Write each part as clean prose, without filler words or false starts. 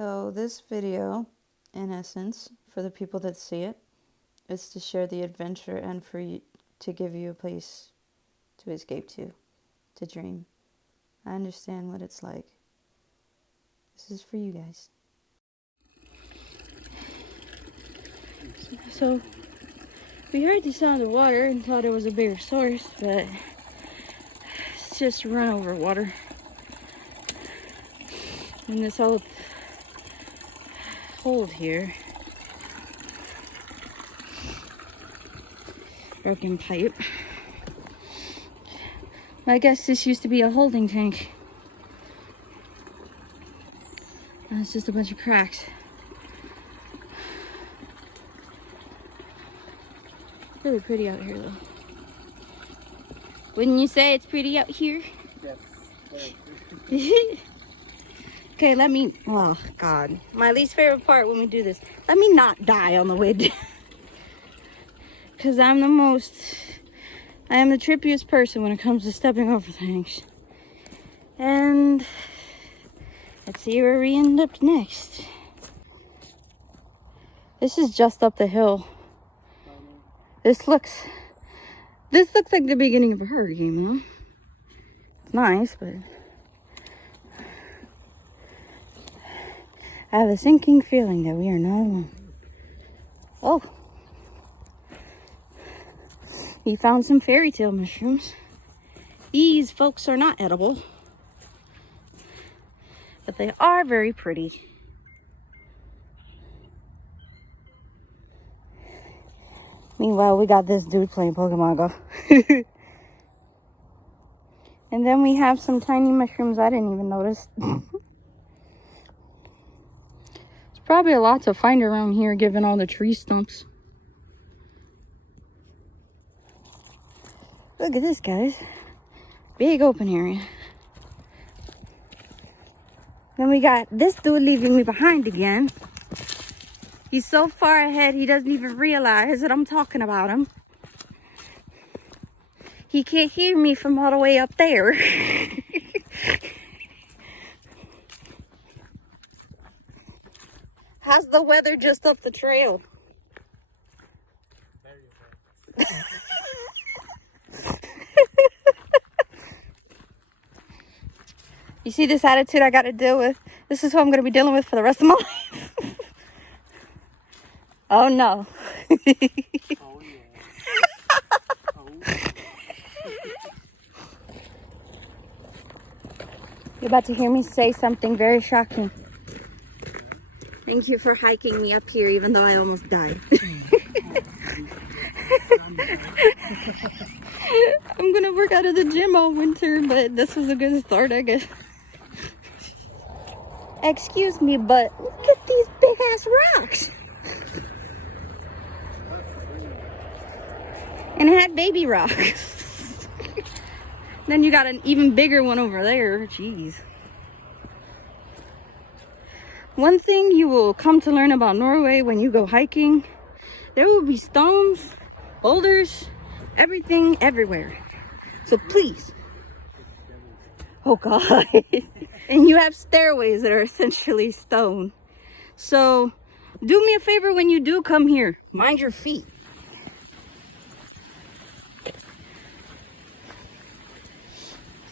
So this video, in essence, for the people that see it, is to share the adventure and for you to give you a place to escape to dream. I understand what it's like. This is for you guys. So we heard the sound of water and thought it was a bigger source, but it's just run over water. And this old hold here, broken pipe. I guess this used to be a holding tank. And it's just a bunch of cracks. Really pretty out here though. Wouldn't you say it's pretty out here? Yes. Okay, let me, oh God. My least favorite part when we do this. Let me not die on the way down. Because I am the trippiest person when it comes to stepping over things. And let's see where we end up next. This is just up the hill. This looks like the beginning of a hurricane, though. It's nice, but I have a sinking feeling that we are not alone. Oh, he found some fairy tale mushrooms. These folks are not edible, but they are very pretty. Meanwhile, we got this dude playing Pokemon Go. And then we have some tiny mushrooms I didn't even notice. There's probably a lot to find around here given all the tree stumps. Look at this, guys. Big open area. Then we got this dude leaving me behind again. He's so far ahead, he doesn't even realize that I'm talking about him. He can't hear me from all the way up there. How's the weather just up the trail? You see this attitude I got to deal with? This is what I'm going to be dealing with for the rest of my life. Oh no. Oh, yeah. Oh. You're about to hear me say something very shocking. Thank you for hiking me up here even though I almost died. I'm gonna work out of the gym all winter, but this was a good start, I guess. Excuse me, but look at these big ass rocks. And it had baby rocks. Then you got an even bigger one over there. Jeez. One thing you will come to learn about Norway when you go hiking, there will be stones, boulders, everything everywhere. So please. Oh God. And you have stairways that are essentially stone. So do me a favor when you do come here. Mind your feet.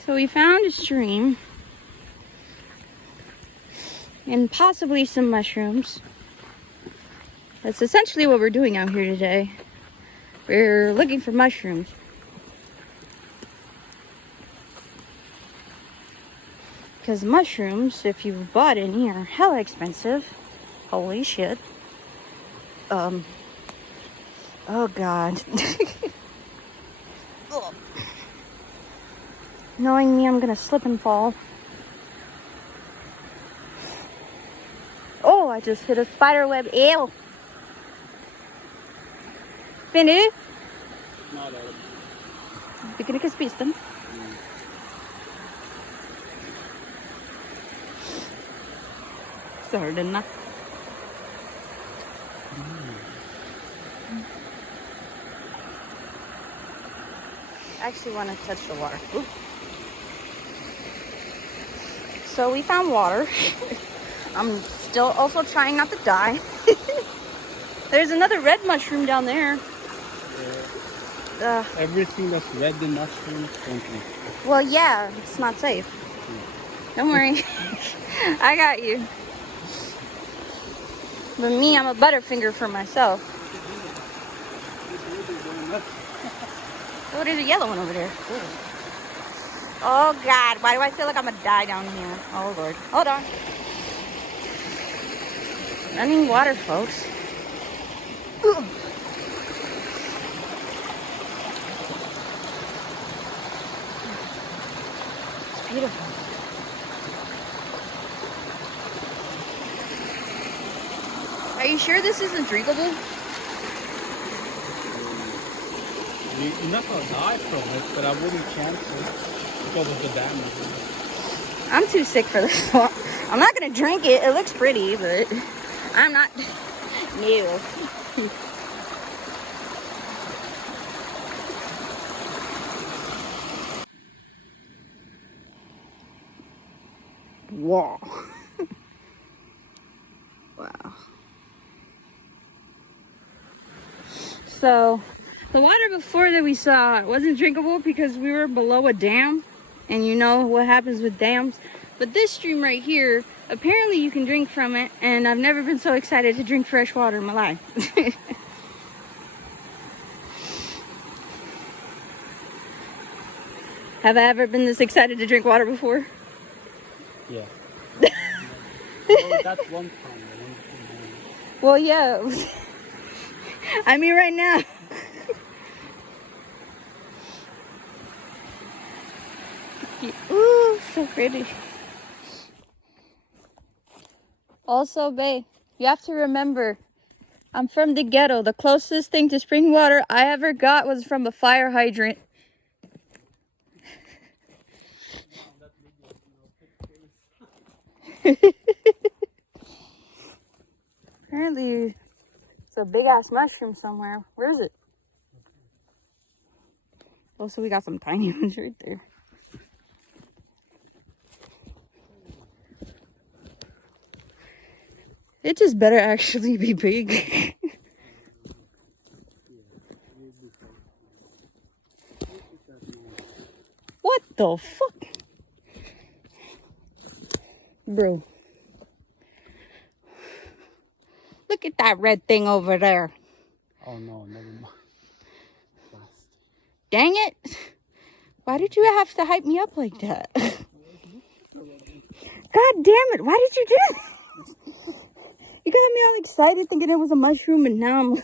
So we found a stream and possibly some mushrooms. That's essentially what we're doing out here today. We're looking for mushrooms. Because mushrooms, if you've bought any, are hella expensive. Holy shit. Oh God. Ugh. Knowing me, I'm gonna slip and fall. Oh, I just hit a spider web. Ew. Finner du? Not all. Du kunne ikke spise dem. Søren den da. I actually want to touch the water. Ooh. So we found water. I'm Still also trying not to die. There's another red mushroom down there. Everything that's red in mushrooms, don't eat. Well, yeah, it's not safe. Don't worry. I got you. But me, I'm a butterfinger for myself. Oh, there's a yellow one over there. Oh, God. Why do I feel like I'm going to die down here? Oh, Lord. Hold on. Running water, folks. Ooh. It's beautiful. Are you sure this isn't drinkable? You're not gonna die from it, but I wouldn't chance it because of the damage. I'm too sick for this one. I'm not gonna drink it. It looks pretty, but I'm not. No. Wow. Wow. So, the water before that we saw wasn't drinkable because we were below a dam, and you know what happens with dams. But this stream right here, apparently you can drink from it, and I've never been so excited to drink fresh water in my life. Have I ever been this excited to drink water before? Yeah. Well, that's one time. Well, yeah. I mean, right now. Ooh, so pretty. Also, babe, you have to remember, I'm from the ghetto. The closest thing to spring water I ever got was from a fire hydrant. Apparently, it's a big ass mushroom somewhere. Where is it? Oh, so we got some tiny ones right there. It just better actually be big. What the fuck? Bro. Look at that red thing over there. Oh no, never mind. Dang it. Why did you have to hype me up like that? God damn it. Why did you do that? You got me all excited thinking it was a mushroom, and now I'm